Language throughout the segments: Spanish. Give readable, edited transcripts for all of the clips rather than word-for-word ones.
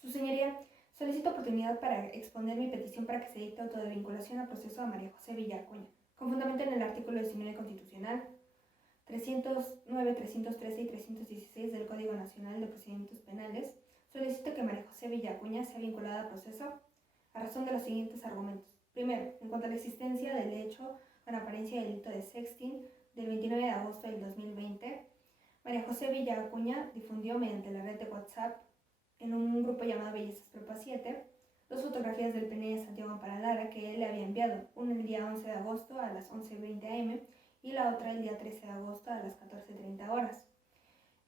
Su señoría, solicito oportunidad para exponer mi petición para que se dicte auto de vinculación al proceso a María José Villacuña, con fundamento en el artículo 19 constitucional, 309, 313 y 316 del Código Nacional de Procedimientos Penales. Solicito que María José Villacuña sea vinculada al proceso a razón de los siguientes argumentos. Primero, en cuanto a la existencia del hecho con apariencia de delito de sexting del 29 de agosto del 2020, María José Villacuña difundió mediante la red de WhatsApp en un grupo llamado Bellezas Prepa 7 dos fotografías del pene de Santiago Amparo Lara que él le había enviado, una el día 11 de agosto a las 11:20 am y la otra el día 13 de agosto a las 14:30 horas,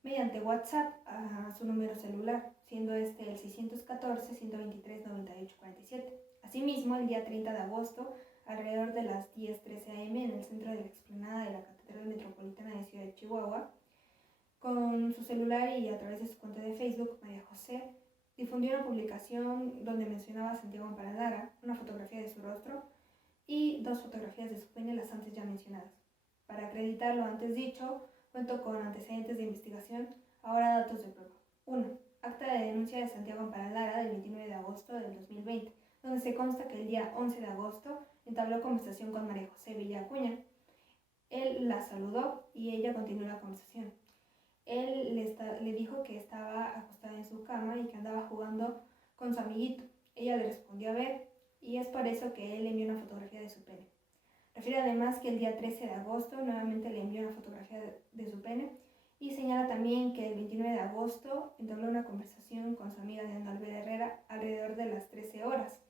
mediante WhatsApp a su número celular, siendo este el 614-123-9847. Asimismo, el día 30 de agosto, alrededor de las 10:13 am, en el centro de la explanada de la Catedral Metropolitana de Ciudad de Chihuahua, con su celular y a través de su cuenta de Facebook, María José difundió una publicación donde mencionaba a Santiago Amparo Lara, una fotografía de su rostro y dos fotografías de su pene, las antes ya mencionadas. Para acreditar lo antes dicho, cuento con antecedentes de investigación, ahora datos de prueba. 1. Acta de denuncia de Santiago Amparo Lara del 29 de agosto del 2020, donde se consta que el día 11 de agosto entabló conversación con María José Villacuña. Él la saludó y ella continuó la conversación. Él le dijo que estaba acostada en su cama y que andaba jugando con su amiguito. Ella le respondió a ver, y es por eso que él le envió una fotografía de su pene. Refiere además que el día 13 de agosto nuevamente le envió una fotografía de su pene y señala también que el 29 de agosto entabló una conversación con su amiga Diana Olvera Herrera alrededor de las 13 horas.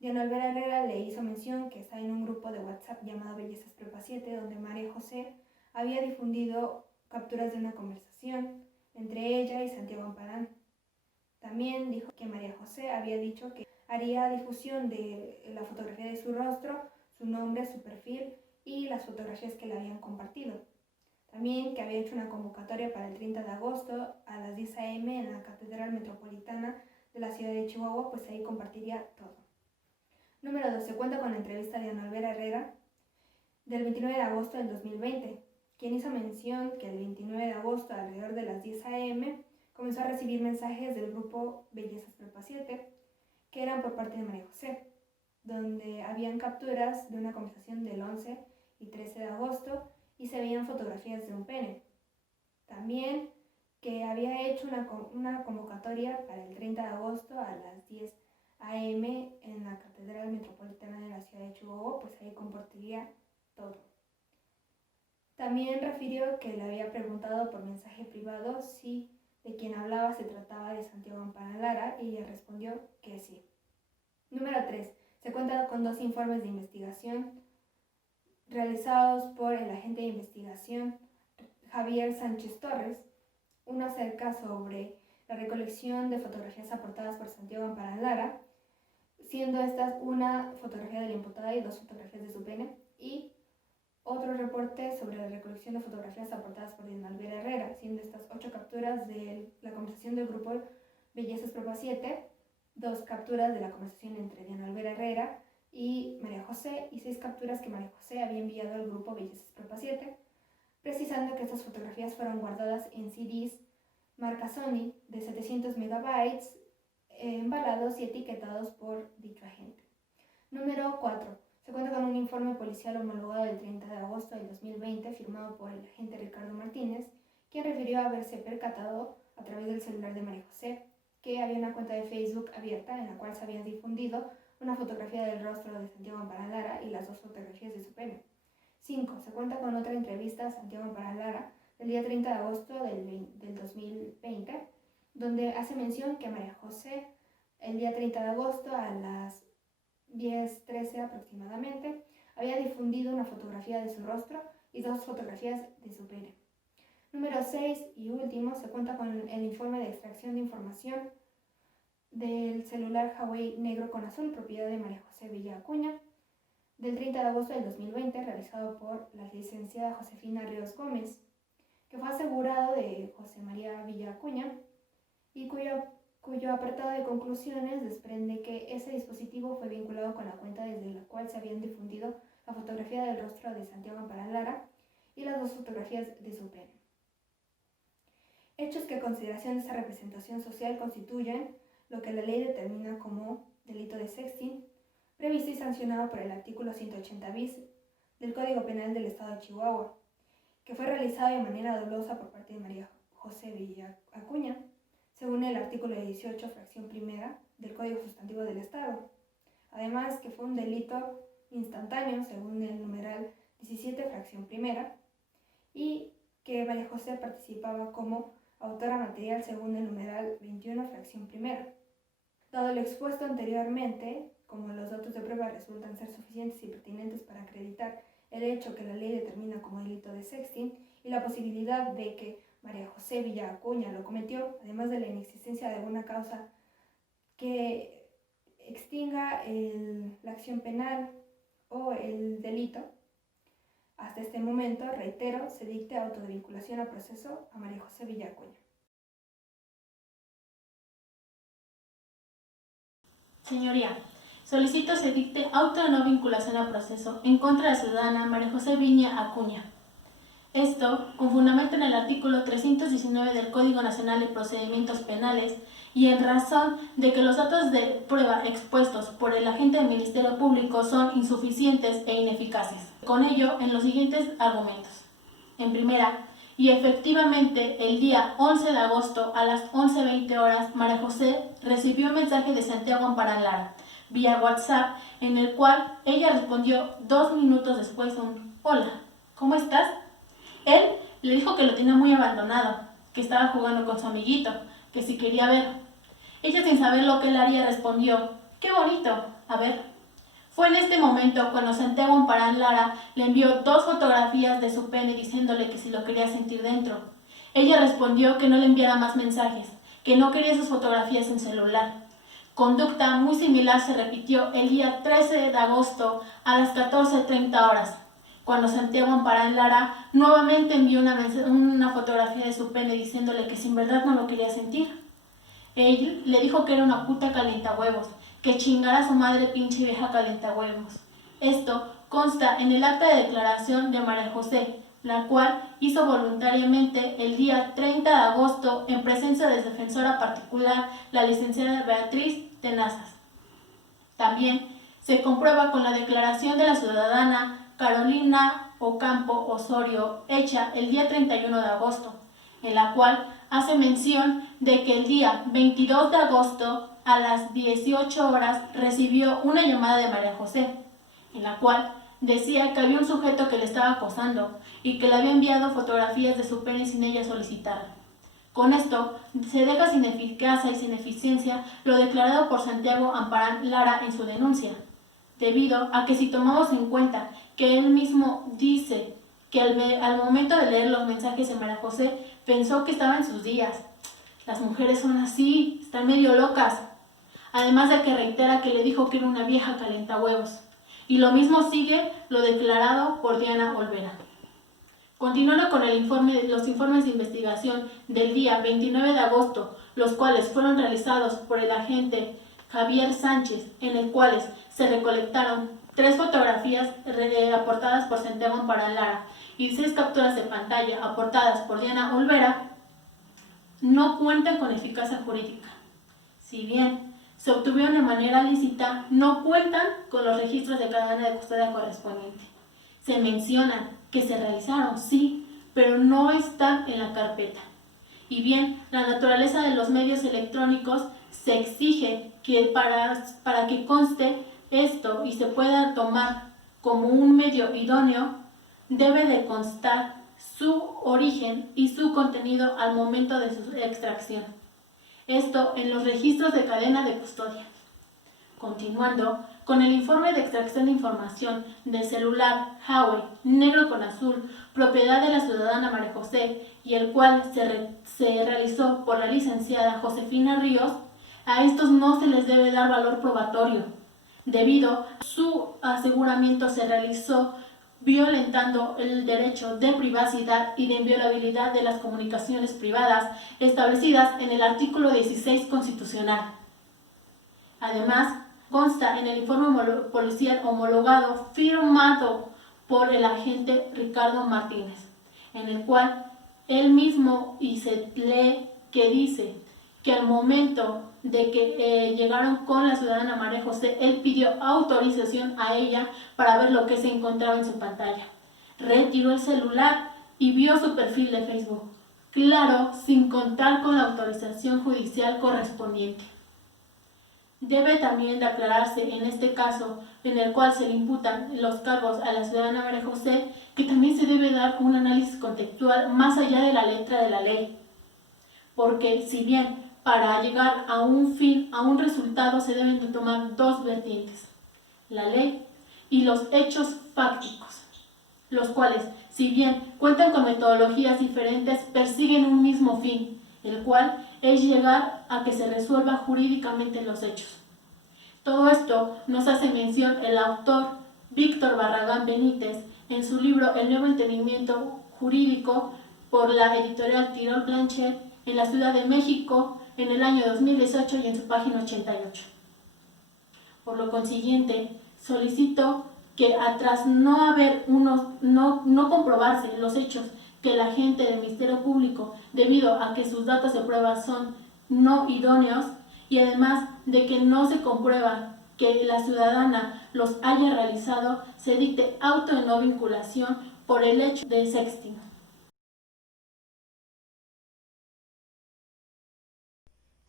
Diana Olvera Herrera le hizo mención que está en un grupo de WhatsApp llamado Bellezas Prepa 7, donde María José había difundido capturas de una conversación entre ella y Santiago Amparán. También dijo que María José había dicho que haría difusión de la fotografía de su rostro, su nombre, su perfil y las fotografías que le habían compartido. También que había hecho una convocatoria para el 30 de agosto a las 10 am en la Catedral Metropolitana de la ciudad de Chihuahua, pues ahí compartiría todo. Número 2. Se cuenta con la entrevista de Ana Olvera Herrera del 29 de agosto del 2020, quien hizo mención que el 29 de agosto, alrededor de las 10 am, comenzó a recibir mensajes del grupo Bellezas Prepa 7, que eran por parte de María José, donde habían capturas de una conversación del 11 y 13 de agosto y se veían fotografías de un pene. También que había hecho una convocatoria para el 30 de agosto a las 10 am en la Catedral Metropolitana de la ciudad de Chihuahua, pues ahí compartiría todo. También refirió que le había preguntado por mensaje privado si de quien hablaba se trataba de Santiago Amparo Lara y ella respondió que sí. Número 3. Se cuenta con dos informes de investigación realizados por el agente de investigación Javier Sánchez Torres, uno acerca sobre la recolección de fotografías aportadas por Santiago Amparo Lara, siendo estas una fotografía de la imputada y dos fotografías de su pene, y otro reporte sobre la recolección de fotografías aportadas por Diana Olvera Herrera, siendo estas 8 capturas de la conversación del grupo Bellezas Prepa 7, 2 capturas de la conversación entre Diana Olvera Herrera y María José, y 6 capturas que María José había enviado al grupo Bellezas Prepa 7, precisando que estas fotografías fueron guardadas en CDs marca Sony de 700 megabytes, embalados y etiquetados por dicho agente. Número 4. Se cuenta con un informe policial homologado del 30 de agosto del 2020 firmado por el agente Ricardo Martínez, quien refirió haberse percatado a través del celular de María José que había una cuenta de Facebook abierta en la cual se había difundido una fotografía del rostro de Santiago Amparo Lara y las dos fotografías de su pene. 5. Se cuenta con otra entrevista a Santiago Amparo Lara del día 30 de agosto del 2020, donde hace mención que María José el día 30 de agosto a las 10:13 aproximadamente había difundido una fotografía de su rostro y dos fotografías de su pene. Número 6 y último, se cuenta con el informe de extracción de información del celular Huawei negro con azul, propiedad de María José Villacuña, del 30 de agosto del 2020, realizado por la licenciada Josefina Ríos Gómez, que fue asegurado de José María Villacuña y cuyo apartado de conclusiones desprende que ese dispositivo fue vinculado con la cuenta desde la cual se habían difundido la fotografía del rostro de Santiago Amparo Lara y las dos fotografías de su pene. Hechos que a consideración de esa representación social constituyen lo que la ley determina como delito de sexting, previsto y sancionado por el artículo 180 bis del Código Penal del Estado de Chihuahua, que fue realizado de manera dolosa por parte de María José Villa Acuña, según el artículo 18, fracción primera del Código Sustantivo del Estado. Además, que fue un delito instantáneo, según el numeral 17, fracción primera, y que María José participaba como autora material según el numeral 21, fracción primera. Dado lo expuesto anteriormente, como los datos de prueba resultan ser suficientes y pertinentes para acreditar el hecho que la ley determina como delito de sexting y la posibilidad de que María José Villa Acuña lo cometió, además de la inexistencia de alguna causa que extinga la acción penal o el delito, hasta este momento, reitero, se dicte auto de vinculación a proceso a María José Villa Acuña. Señoría, solicito se dicte auto de no vinculación a proceso en contra de la ciudadana María José Viña Acuña. Esto con fundamento en el artículo 319 del Código Nacional de Procedimientos Penales y en razón de que los datos de prueba expuestos por el agente del Ministerio Público son insuficientes e ineficaces. Con ello, en los siguientes argumentos. En primera, y efectivamente el día 11 de agosto a las 11:20 horas, María José recibió un mensaje de Santiago Amparán Lara vía WhatsApp en el cual ella respondió 2 minutos después un «Hola, ¿cómo estás?». Él le dijo que lo tenía muy abandonado, que estaba jugando con su amiguito, que si quería ver. Ella, sin saber lo que él haría, respondió «Qué bonito, a ver». Fue en este momento cuando Santiago Amparán Lara le envió 2 fotografías de su pene diciéndole que si lo quería sentir dentro. Ella respondió que no le enviara más mensajes, que no quería sus fotografías en celular. Conducta muy similar se repitió el día 13 de agosto a las 14:30 horas, cuando Santiago Amparán Lara nuevamente envió una fotografía de su pene diciéndole que si en verdad no lo quería sentir. Él le dijo que era una puta calientahuevos, que chingara a su madre pinche vieja calientahuevos. Esto consta en el acta de declaración de María José, la cual hizo voluntariamente el día 30 de agosto en presencia de defensora particular, la licenciada Beatriz Tenazas. También se comprueba con la declaración de la ciudadana Carolina Ocampo Osorio, hecha el día 31 de agosto, en la cual hace mención de que el día 22 de agosto a las 18 horas recibió una llamada de María José, en la cual decía que había un sujeto que le estaba acosando y que le había enviado fotografías de su pene sin ella solicitar. Con esto se deja sin eficacia y sin eficiencia lo declarado por Santiago Amparán Lara en su denuncia, debido a que si tomamos en cuenta que él mismo dice que al momento de leer los mensajes de María José pensó que estaba en sus días. Las mujeres son así, están medio locas. Además de que reitera que le dijo que era una vieja calientahuevos. Y lo mismo sigue lo declarado por Diana Olvera. Continuando con los informes de investigación del día 29 de agosto, los cuales fueron realizados por el agente Javier Sánchez, en el cuales se recolectaron 3 fotografías aportadas por Santiago Amparán Lara y 6 capturas de pantalla aportadas por Diana Olvera, no cuentan con eficacia jurídica. Si bien se obtuvieron de manera lícita, no cuentan con los registros de cadena de custodia correspondiente. Se menciona que se realizaron, sí, pero no están en la carpeta. Y bien, la naturaleza de los medios electrónicos se exige que para que conste esto y se pueda tomar como un medio idóneo, debe de constar su origen y su contenido al momento de su extracción. Esto en los registros de cadena de custodia. Continuando con el informe de extracción de información del celular Huawei negro con azul, propiedad de la ciudadana María José, y el cual se realizó por la licenciada Josefina Ríos, a estos no se les debe dar valor probatorio, debido a su aseguramiento se realizó violentando el derecho de privacidad y de inviolabilidad de las comunicaciones privadas establecidas en el artículo 16 constitucional. Además, consta en el informe policial homologado firmado por el agente Ricardo Martínez, en el cual él mismo y se lee que dice que al momento de que llegaron con la ciudadana María José, él pidió autorización a ella para ver lo que se encontraba en su pantalla. Retiró el celular y vio su perfil de Facebook. Claro, sin contar con la autorización judicial correspondiente. Debe también de aclararse en este caso en el cual se le imputan los cargos a la ciudadana María José que también se debe dar un análisis contextual más allá de la letra de la ley. Porque si bien para llegar a un fin, a un resultado, se deben de tomar dos vertientes, la ley y los hechos fácticos, los cuales, si bien cuentan con metodologías diferentes, persiguen un mismo fin, el cual es llegar a que se resuelva jurídicamente los hechos. Todo esto nos hace mención el autor Víctor Barragán Benítez en su libro El Nuevo Entendimiento Jurídico por la editorial Tirol Blanchet en la Ciudad de México en el año 2018 y en su página 88. Por lo consiguiente, solicito que tras no comprobarse los hechos que el agente del Ministerio Público, debido a que sus datos de prueba son no idóneos y además de que no se comprueba que la ciudadana los haya realizado, se dicte auto de no vinculación por el hecho de sexting.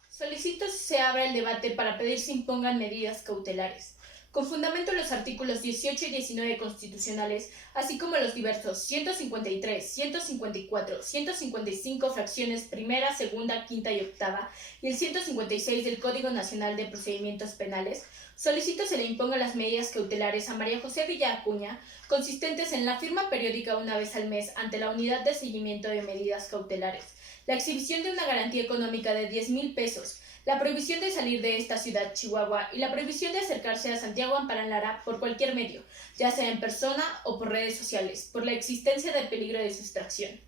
Solicito se abra el debate para pedir se impongan medidas cautelares, con fundamento en los artículos 18 y 19 constitucionales, así como los diversos 153, 154, 155 fracciones primera, segunda, quinta y octava, y el 156 del Código Nacional de Procedimientos Penales. Solicito se le impongan las medidas cautelares a María José Villa Acuña, consistentes en la firma periódica una vez al mes ante la Unidad de Seguimiento de Medidas Cautelares, la exhibición de una garantía económica de 10,000 pesos, la prohibición de salir de esta ciudad, Chihuahua, y la prohibición de acercarse a Santiago Amparán Lara por cualquier medio, ya sea en persona o por redes sociales, por la existencia de peligro de sustracción.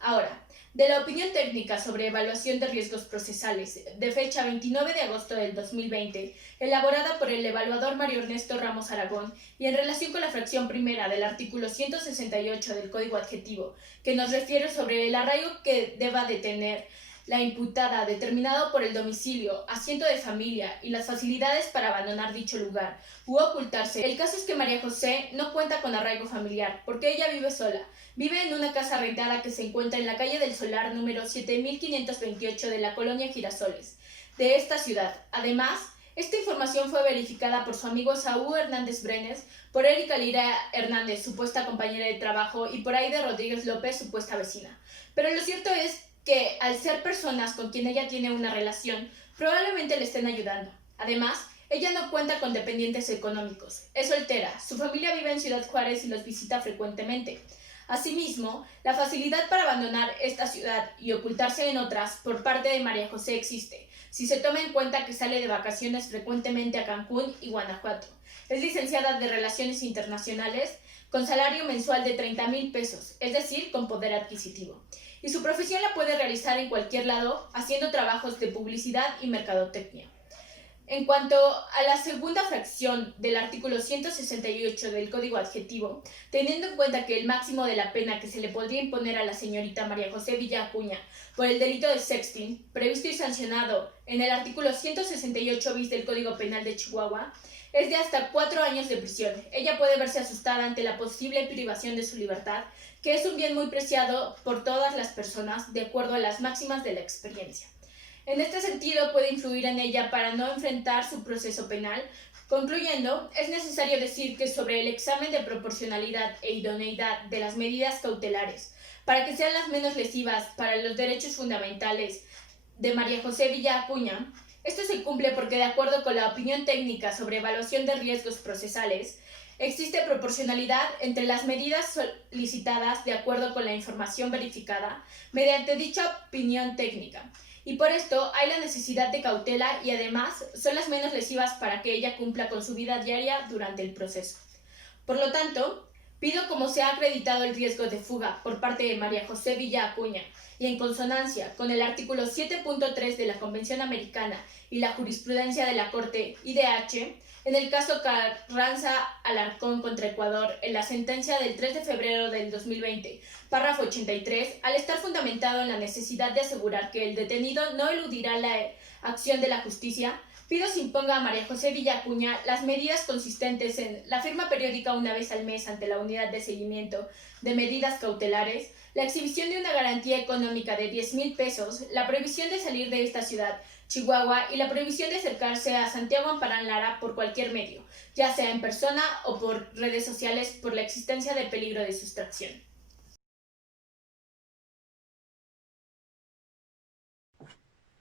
Ahora, de la opinión técnica sobre evaluación de riesgos procesales, de fecha 29 de agosto del 2020, elaborada por el evaluador Mario Ernesto Ramos Aragón, y en relación con la fracción primera del artículo 168 del Código Adjetivo, que nos refiere sobre el arraigo que deba de tener la imputada, determinado por el domicilio, asiento de familia y las facilidades para abandonar dicho lugar u ocultarse. El caso es que María José no cuenta con arraigo familiar, porque ella vive sola. Vive en una casa rentada que se encuentra en la calle del Solar número 7528 de la colonia Girasoles, de esta ciudad. Además, esta información fue verificada por su amigo Saúl Hernández Brenes, por Erika Lira Hernández, supuesta compañera de trabajo, y por Aide Rodríguez López, supuesta vecina. Pero lo cierto es que, al ser personas con quien ella tiene una relación, probablemente le estén ayudando. Además, ella no cuenta con dependientes económicos, es soltera, su familia vive en Ciudad Juárez y los visita frecuentemente. Asimismo, la facilidad para abandonar esta ciudad y ocultarse en otras por parte de María José existe, si se toma en cuenta que sale de vacaciones frecuentemente a Cancún y Guanajuato. Es licenciada de Relaciones Internacionales con salario mensual de 30,000 pesos, es decir, con poder adquisitivo. Y su profesión la puede realizar en cualquier lado, haciendo trabajos de publicidad y mercadotecnia. En cuanto a la segunda fracción del artículo 168 del Código Adjetivo, teniendo en cuenta que el máximo de la pena que se le podría imponer a la señorita María José Villa Acuña por el delito de sexting, previsto y sancionado en el artículo 168 bis del Código Penal de Chihuahua, es de hasta 4 años de prisión. Ella puede verse asustada ante la posible privación de su libertad, que es un bien muy preciado por todas las personas, de acuerdo a las máximas de la experiencia. En este sentido, puede influir en ella para no enfrentar su proceso penal. Concluyendo, es necesario decir que sobre el examen de proporcionalidad e idoneidad de las medidas cautelares, para que sean las menos lesivas para los derechos fundamentales de María José Villa Acuña, esto se cumple porque, de acuerdo con la opinión técnica sobre evaluación de riesgos procesales, existe proporcionalidad entre las medidas solicitadas de acuerdo con la información verificada mediante dicha opinión técnica, y por esto hay la necesidad de cautela y además son las menos lesivas para que ella cumpla con su vida diaria durante el proceso. Por lo tanto, Pido, como se ha acreditado el riesgo de fuga por parte de María José Villa Acuña, y en consonancia con el artículo 7.3 de la Convención Americana y la jurisprudencia de la Corte IDH, en el caso Carranza-Alarcón contra Ecuador, en la sentencia del 3 de febrero del 2020, párrafo 83, al estar fundamentado en la necesidad de asegurar que el detenido no eludirá la acción de la justicia, pido se imponga a María José Villa Acuña las medidas consistentes en la firma periódica una vez al mes ante la Unidad de Seguimiento de Medidas Cautelares, la exhibición de una garantía económica de 10,000 pesos, la prohibición de salir de esta ciudad, Chihuahua, y la prohibición de acercarse a Santiago Amparán Lara por cualquier medio, ya sea en persona o por redes sociales, por la existencia de peligro de sustracción.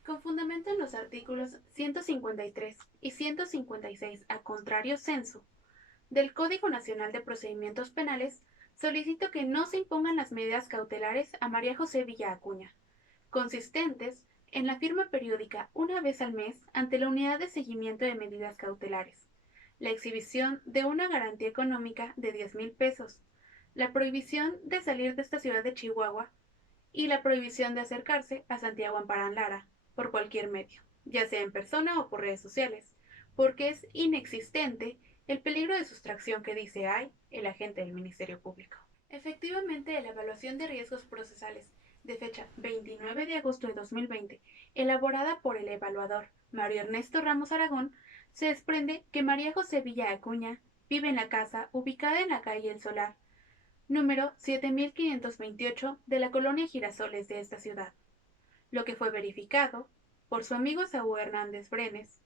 Con fundamento en los artículos 153 y 156 a contrario censo del Código Nacional de Procedimientos Penales, solicito que no se impongan las medidas cautelares a María José Villa Acuña, consistentes en la firma periódica una vez al mes ante la Unidad de Seguimiento de Medidas Cautelares, la exhibición de una garantía económica de 10,000 pesos, la prohibición de salir de esta ciudad de Chihuahua y la prohibición de acercarse a Santiago Amparán Lara por cualquier medio, ya sea en persona o por redes sociales, porque es inexistente el peligro de sustracción que dice hay el agente del Ministerio Público. Efectivamente, la evaluación de riesgos procesales de fecha 29 de agosto de 2020, elaborada por el evaluador Mario Ernesto Ramos Aragón, se desprende que María José Villa Acuña vive en la casa ubicada en la calle El Solar, número 7528 de la colonia Girasoles de esta ciudad, lo que fue verificado por su amigo Saúl Hernández Brenes,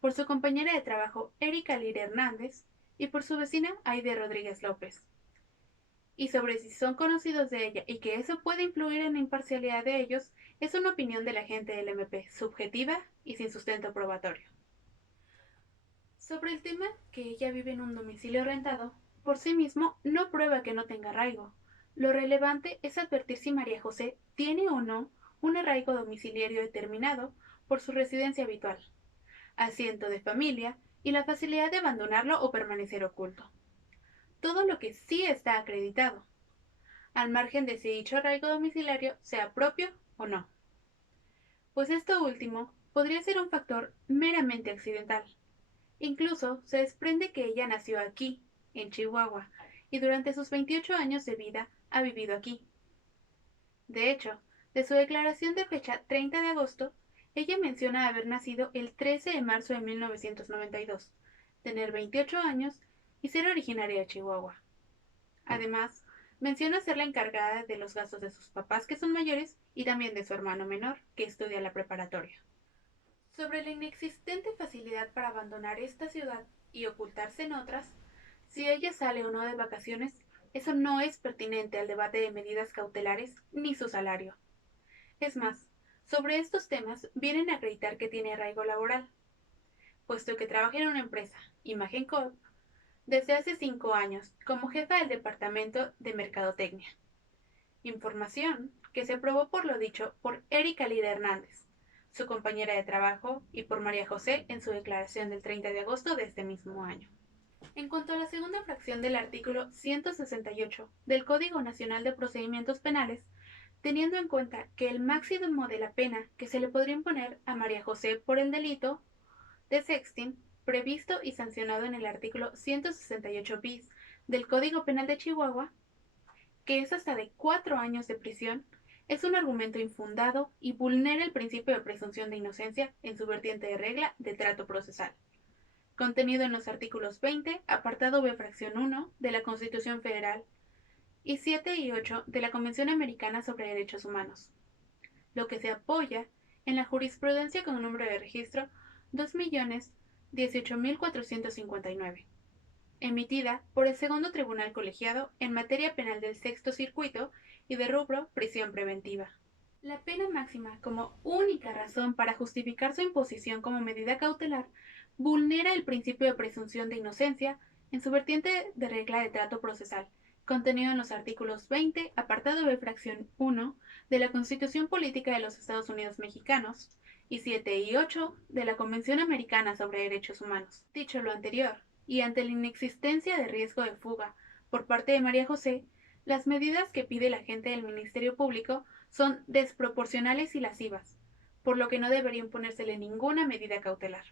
por su compañera de trabajo Erika Lira Hernández y por su vecina Aide Rodríguez López. Y sobre si son conocidos de ella y que eso puede influir en la imparcialidad de ellos, es una opinión del agente del MP, subjetiva y sin sustento probatorio. Sobre el tema que ella vive en un domicilio rentado, por sí mismo no prueba que no tenga arraigo. Lo relevante es advertir si María José tiene o no un arraigo domiciliario determinado por su residencia habitual, asiento de familia y la facilidad de abandonarlo o permanecer oculto. Todo lo que sí está acreditado, al margen de si dicho arraigo domiciliario sea propio o no. Pues esto último podría ser un factor meramente accidental. Incluso se desprende que ella nació aquí, en Chihuahua, y durante sus 28 años de vida ha vivido aquí. De hecho, de su declaración de fecha 30 de agosto, ella menciona haber nacido el 13 de marzo de 1992, tener 28 años y ser originaria de Chihuahua. Además, menciona ser la encargada de los gastos de sus papás, que son mayores, y también de su hermano menor, que estudia la preparatoria. Sobre la inexistente facilidad para abandonar esta ciudad y ocultarse en otras, si ella sale o no de vacaciones, eso no es pertinente al debate de medidas cautelares ni su salario. Es más, sobre estos temas vienen a acreditar que tiene arraigo laboral, puesto que trabaja en una empresa, Imagen Corp, desde hace 5 años como jefa del departamento de mercadotecnia. Información que se probó por lo dicho por Erika Lira Hernández, su compañera de trabajo, y por María José en su declaración del 30 de agosto de este mismo año. En cuanto a la segunda fracción del artículo 168 del Código Nacional de Procedimientos Penales, teniendo en cuenta que el máximo de la pena que se le podría imponer a María José por el delito de sexting, previsto y sancionado en el artículo 168 bis del Código Penal de Chihuahua, que es hasta de 4 años de prisión, es un argumento infundado y vulnera el principio de presunción de inocencia en su vertiente de regla de trato procesal, contenido en los artículos 20, apartado B, fracción 1 de la Constitución Federal y 7 y 8 de la Convención Americana sobre Derechos Humanos, lo que se apoya en la jurisprudencia con número de registro 2.018.459, emitida por el Segundo Tribunal Colegiado en materia penal del Sexto Circuito y de rubro prisión preventiva. La pena máxima como única razón para justificar su imposición como medida cautelar vulnera el principio de presunción de inocencia en su vertiente de regla de trato procesal, contenido en los artículos 20, apartado B, fracción 1 de la Constitución Política de los Estados Unidos Mexicanos y 7 y 8 de la Convención Americana sobre Derechos Humanos. Dicho lo anterior, y ante la inexistencia de riesgo de fuga Por parte de María José, las medidas que pide la agente del Ministerio Público son desproporcionales y lascivas, por lo que no debería imponérsele ninguna medida cautelar.